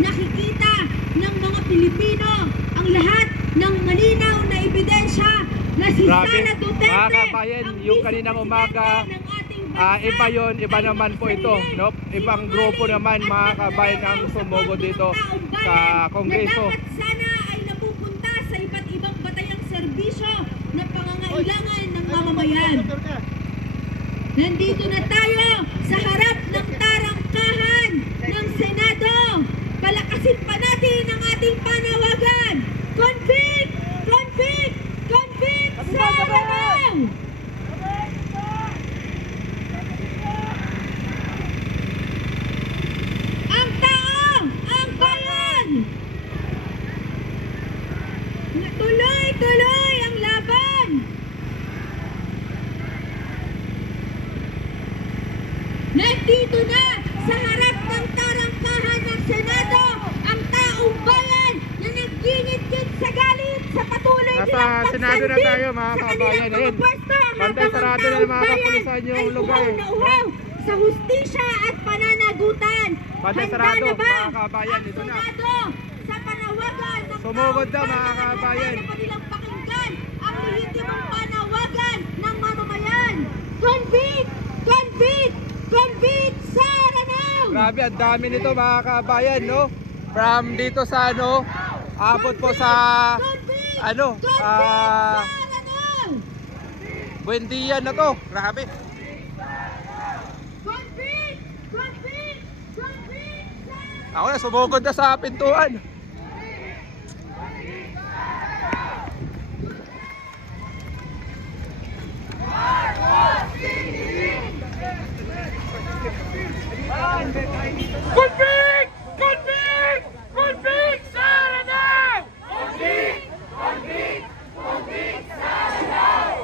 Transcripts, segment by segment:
nakikita ng mga Pilipino ang lahat ng malinaw na ebidensya na si Sara Duterte mga kabayan, yung kaninang umaga, iba yun, iba naman po ito, no? Ibang grupo naman mga kabayan ang sumugod dito sa Kongreso. Na dapat sana ay napupunta sa iba't ibang batayang serbisyo na pangangailangan ng mamamayan. Nandito na tayo sa harap ng tarangkahan ng Senado. Palakasin pa natin ang ating panawagan. Convict! Convict! Convict! Sara Dao! Ang tao! Ang bayan! Tuloy-tuloy ang laban! Nandito na sa harap ng tarangkahan ng Senado ang taong bayan na nagginit-git sa galit sa patuloy nilang Senado na tayo mga sa kabayan. kanilang mga pwesto Bantay sarado na mga kapulisan yung lugar. na uhaw sa hustisya at pananagutan. Bantay Handa sarado na ba mga kabayan, ito na. ang Senado sa panawagan ng Sumugod na taong mga bayan kabayan. na kanilang pakinggan ang lehitimong panawagan ng mamamayan. Convict! Convict! Convict! Sara Dao! Grabe, ang dami nito mga kabayan, no? From dito sa ano, abot po sa ano, Buendia na to. Grabe. Convict! Convict! Convict! Ako na, sumugod na sa pintuan. Convict! Convict! Convict! Sara Dao! Convict! Convict! Convict! Sara Dao!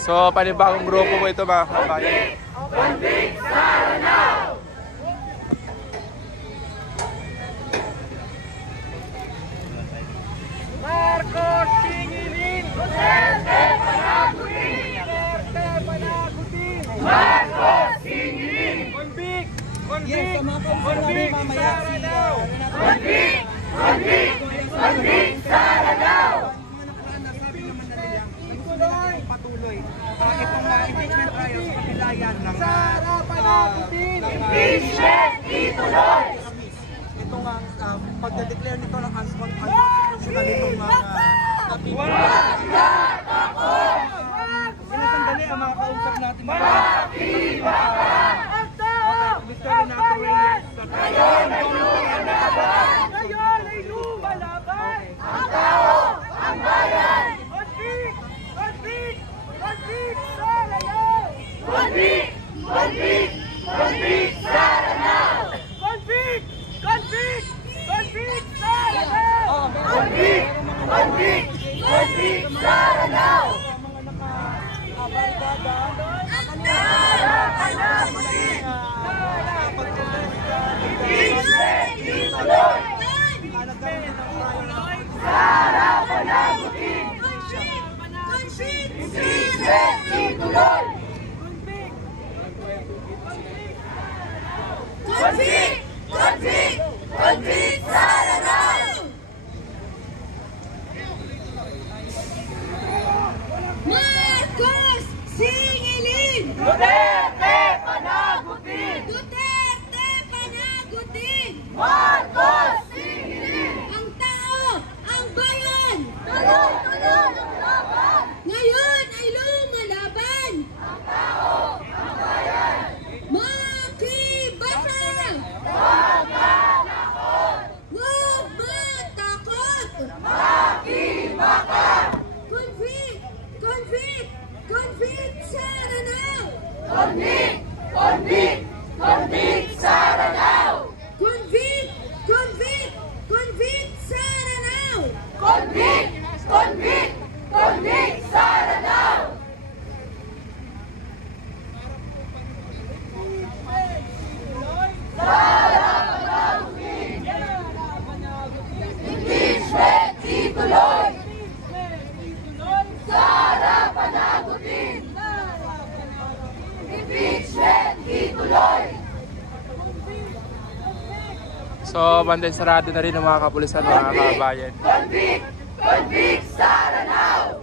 So, panibagong grupo po ito mga kabayan. Convict! Sara Dao! Marcos singilin! Duterte panagutin! Duterte panagutin! Marcos singilin! Convict! Convict! Convict! Sara Dao! Convict! Convict! Convict! Sara Dao! Patuloy itong impeachment trial sa kabilayan ng Sara panagutin! impeachment ituloy! Itong pagde-declare nito ng unconstitutional itong sandali ang mga kausap natin Mr. Renato Reyes ngayon ay lumalaban ang tao, ang bayan! Convict! Convict! Convict! Sara Dao! Convict! Convict! Convict! Sara Dao! Convict! Convict! Convict! Sara Dao! Convict! Convict! Convict! Sara Dao! Sara panagutin! Impeachment ituloy! Convict! Convict! Convict! Sara Dao! Marcos singilin! Duterte panagutin! Duterte panagutin! Marcos singilin! Ang tao, ang bayan! Tuloy-tuloy ang laban! Ngayon ay lumalaban! Ang tao, ang bayan! Makibasa! Huwag matakot! Huwag matakot! Makibaka! Convict! Convict! Convict! Sara Dao! Convict! Convict! Convict! Sara Dao! Convict! Convict! Convict! Sara Dao! Convict! Convict! Convict! Sara Dao! Sara panagutin! Impeachment ituloy! Sara panagutin! Impeachment ituloy! So, bandang sarado na rin ng mga kapulisan, mga kabayan. Convict! Convict! Sara now!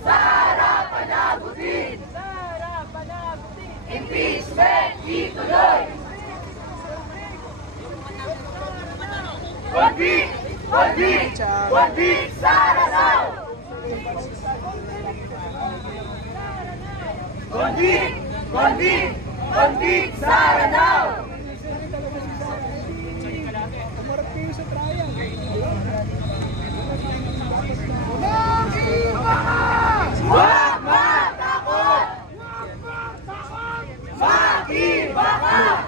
Sara panagutin! Sara panagutin! Impeachment ituloy! Convict! Convict! Convict! Sara now! Convict! Convict! Convict! Sara now! Huwag matakot! Makibaka!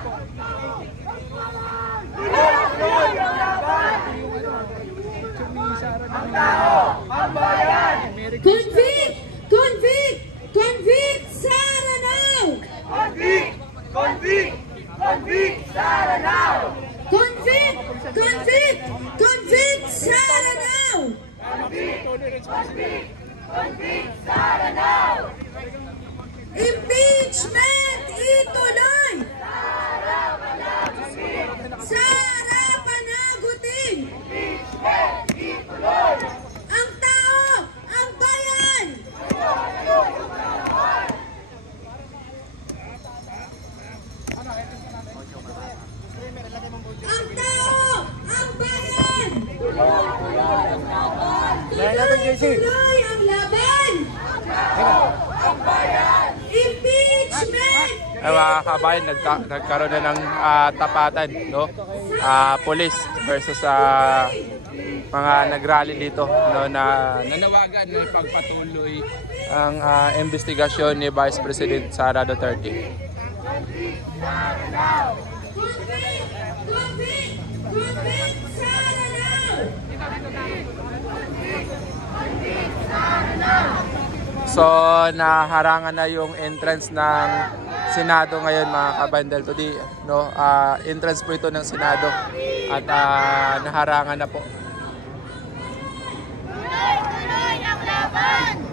Tuloy ang laban! Ang tao, ang bayan! Convict! Convict! Convict! Sara now! Convict! Convict! Convict! Sara now! Convict! Convict! Convict! Sara now! Convict! Convict! Convict! Sara now! Impeachment ituloy! Sara panagutin! Impeachment ituloy! Ang tao, ang bayan! Ang tao, ang bayan! Tuloy ang laban! Impeachment! Ay, mga kabayan, nagkaroon na ng tapatan, no? Police versus mga nagrally dito, no, na nanawagan na ipagpatuloy ang investigasyon ni Vice President Sara Duterte. Convict! Convict! Convict! Sara now! So, naharangan na yung entrance ng Senado ngayon, mga kabandel. Today, no, entrance po ito ng Senado at naharangan na po. Tuloy ang laban!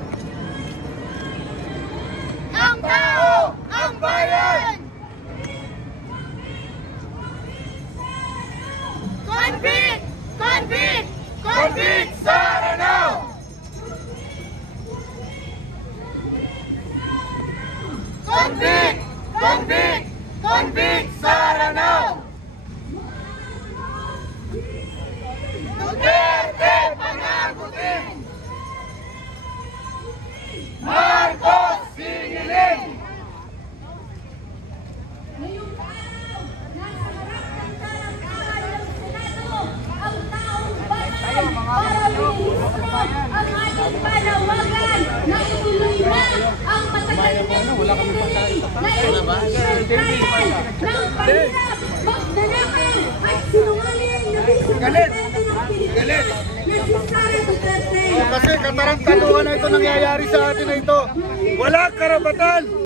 Ang tao, ang bayan! Convict! Convict! Convict! Sara now! Convict! Convict! Convict! Sara now! Duterte panagutin! Marcos singilin! Ngayong araw, nasa harap ng talangkahan ng Senado, ang taong bayan para lumusot ang ating panawagan na ituloy na ang matagal na hinihiling na impeachment trial ng panirap, magnanakaw at sinungaling na vice-presidente ng Pilipinas na si Sara Duterte. Kasi katarang-taluhan na ito nangyayari sa atin na ito. Walang karapatan!